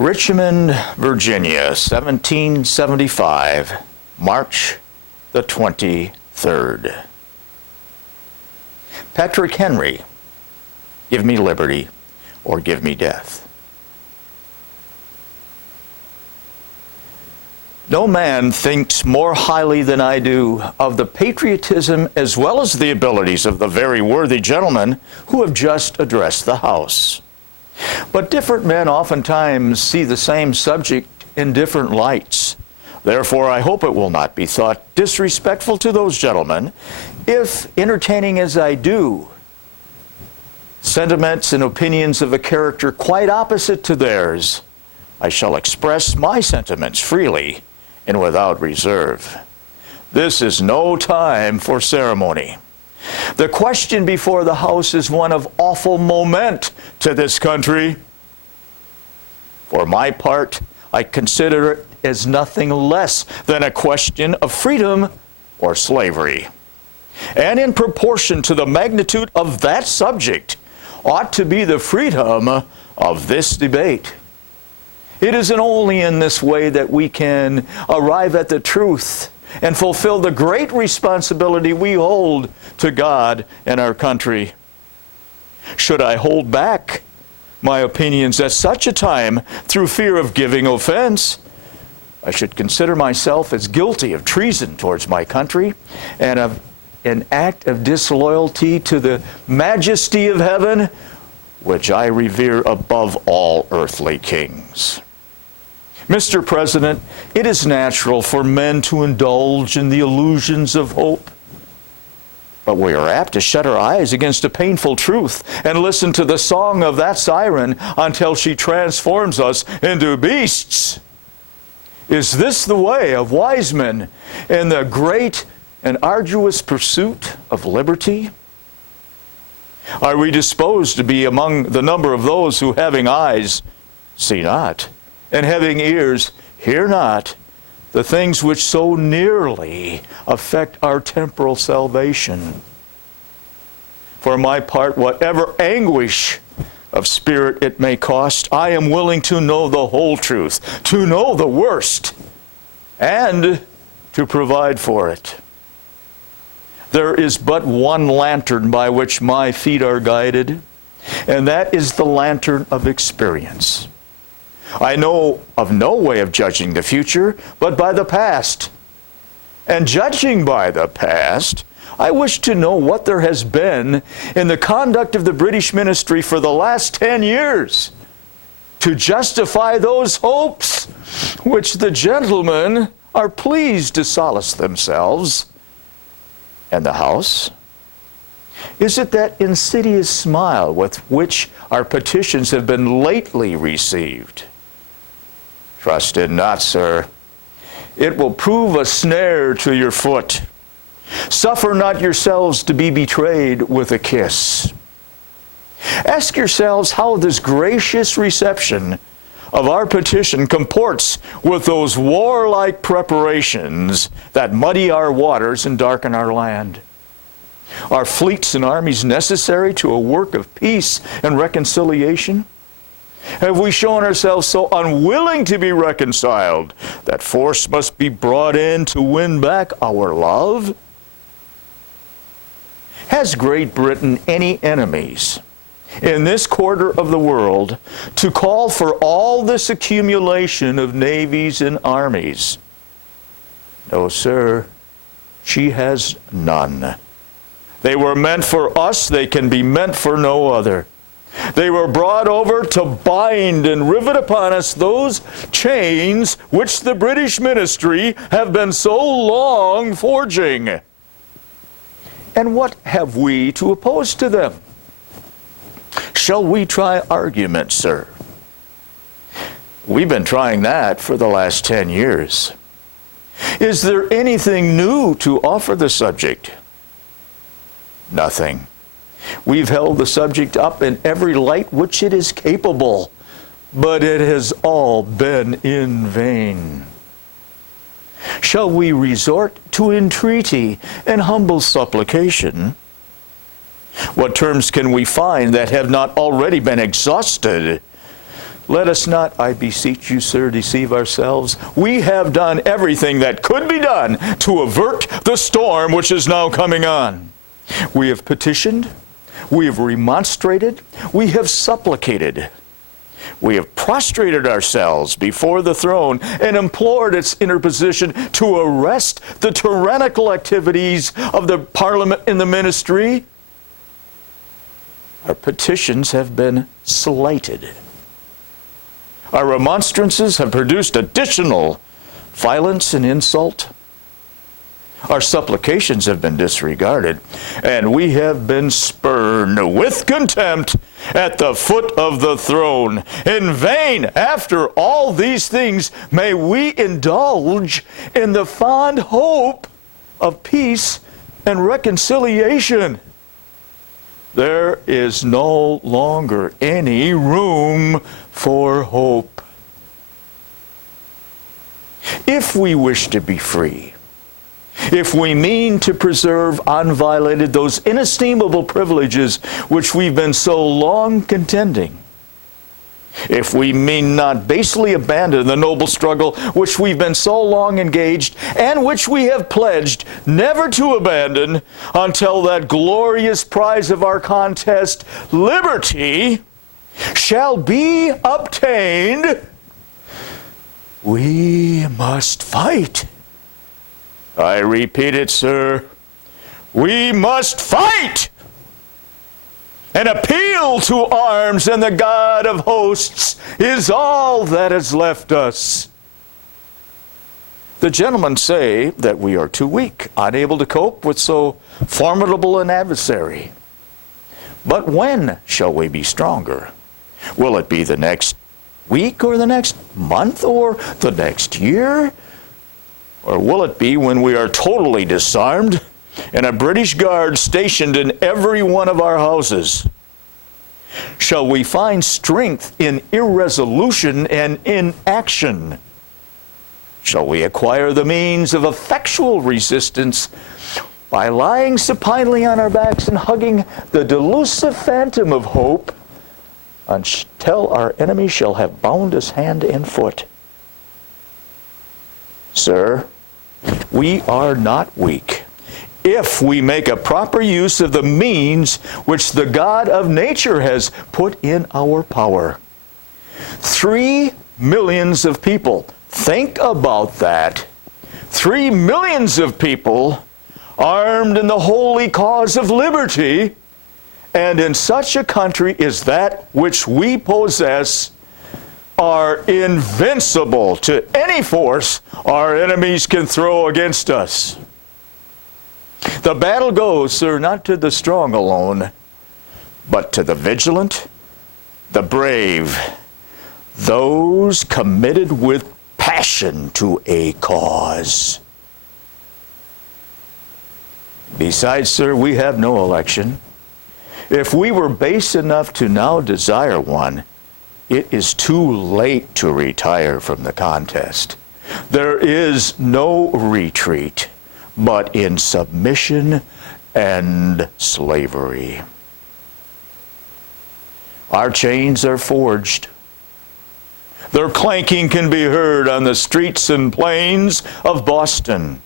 Richmond, Virginia, 1775, March the 23rd. Patrick Henry, give me liberty or give me death. No man thinks more highly than I do of the patriotism as well as the abilities of the very worthy gentlemen who have just addressed the House. But different men oftentimes see the same subject in different lights. Therefore, I hope it will not be thought disrespectful to those gentlemen if, entertaining as I do, sentiments and opinions of a character quite opposite to theirs, I shall express my sentiments freely and without reserve. This is no time for ceremony. The question before the House is one of awful moment to this country. For my part, I consider it as nothing less than a question of freedom or slavery. And in proportion to the magnitude of that subject ought to be the freedom of this debate. It isn't only in this way that we can arrive at the truth and fulfill the great responsibility we hold to God and our country. Should I hold back my opinions at such a time through fear of giving offense, I should consider myself as guilty of treason towards my country and of an act of disloyalty to the majesty of heaven, which I revere above all earthly kings. Mr. President, it is natural for men to indulge in the illusions of hope. But we are apt to shut our eyes against a painful truth and listen to the song of that siren until she transforms us into beasts. Is this the way of wise men in the great and arduous pursuit of liberty? Are we disposed to be among the number of those who, having eyes, see not, and having ears, hear not, the things which so nearly affect our temporal salvation? For my part, whatever anguish of spirit it may cost, I am willing to know the whole truth, to know the worst, and to provide for it. There is but one lantern by which my feet are guided, and that is the lantern of experience. I know of no way of judging the future but by the past. And judging by the past, I wish to know what there has been in the conduct of the British ministry for the last 10 years to justify those hopes which the gentlemen are pleased to solace themselves. And the House? Is it that insidious smile with which our petitions have been lately received? Trust it not, sir. It will prove a snare to your foot. Suffer not yourselves to be betrayed with a kiss. Ask yourselves how this gracious reception of our petition comports with those warlike preparations that muddy our waters and darken our land. Are fleets and armies necessary to a work of peace and reconciliation? Have we shown ourselves so unwilling to be reconciled that force must be brought in to win back our love? Has Great Britain any enemies in this quarter of the world to call for all this accumulation of navies and armies? No, sir, she has none. They were meant for us, they can be meant for no other. They were brought over to bind and rivet upon us those chains which the British ministry have been so long forging. And what have we to oppose to them? Shall we try argument, sir? We've been trying that for the last 10 years. Is there anything new to offer the subject? Nothing. We've held the subject up in every light which it is capable, but it has all been in vain. Shall we resort to entreaty and humble supplication? What terms can we find that have not already been exhausted? Let us not, I beseech you, sir, deceive ourselves. We have done everything that could be done to avert the storm which is now coming on. We have petitioned, we have remonstrated, we have supplicated. We have prostrated ourselves before the throne and implored its interposition to arrest the tyrannical activities of the Parliament and the ministry. Our petitions have been slighted. Our remonstrances have produced additional violence and insult. Our supplications have been disregarded, and we have been spurned with contempt at the foot of the throne. In vain, after all these things, may we indulge in the fond hope of peace and reconciliation. There is no longer any room for hope. If we wish to be free, if we mean to preserve unviolated those inestimable privileges which we've been so long contending, if we mean not basely abandon the noble struggle which we've been so long engaged and which we have pledged never to abandon until that glorious prize of our contest, liberty, shall be obtained, we must fight. I repeat it, sir. We must fight! An appeal to arms and the God of hosts is all that is left us. The gentlemen say that we are too weak, unable to cope with so formidable an adversary. But when shall we be stronger? Will it be the next week or the next month or the next year? Or will it be when we are totally disarmed and a British guard stationed in every one of our houses? Shall we find strength in irresolution and inaction? Shall we acquire the means of effectual resistance by lying supinely on our backs and hugging the delusive phantom of hope until our enemy shall have bound us hand and foot? Sir, we are not weak if we make a proper use of the means which the God of nature has put in our power. 3 millions of people, think about that. 3 millions of people armed in the holy cause of liberty, and in such a country is that which we possess, are invincible to any force our enemies can throw against us. The battle goes, sir, not to the strong alone, but to the vigilant, the brave, those committed with passion to a cause. Besides, sir, we have no election. If we were base enough to now desire one, it is too late to retire from the contest. There is no retreat but in submission and slavery. Our chains are forged. Their clanking can be heard on the streets and plains of Boston.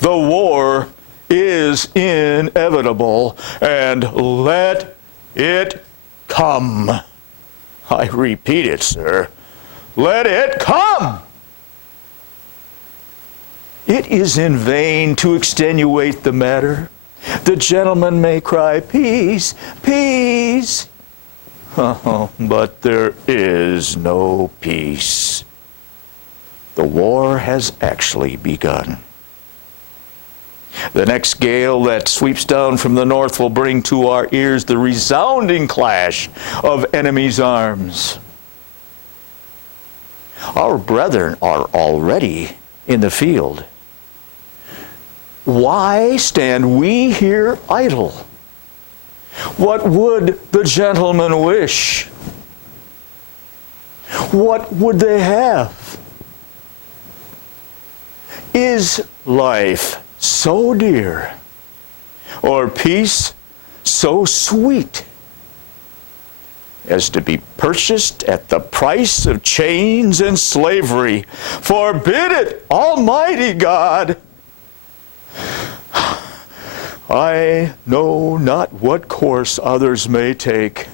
The war is inevitable, and let it come. I repeat it, sir. Let it come! It is in vain to extenuate the matter. The gentleman may cry, peace, peace. Oh, but there is no peace. The war has actually begun. The next gale that sweeps down from the north will bring to our ears the resounding clash of enemies' arms. Our brethren are already in the field. Why stand we here idle? What would the gentlemen wish? What would they have? Is life so dear, or peace so sweet? as to be purchased at the price of chains and slavery. Forbid it, Almighty God! I know not what course others may take,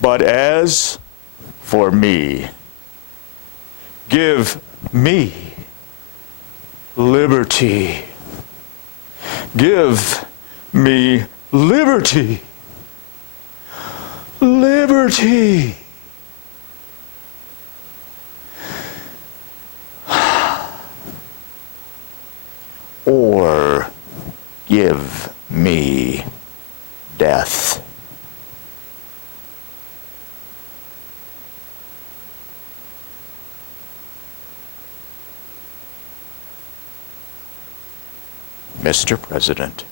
but as for me, give me liberty. Give me liberty. Liberty. Or give me death. Mr. President,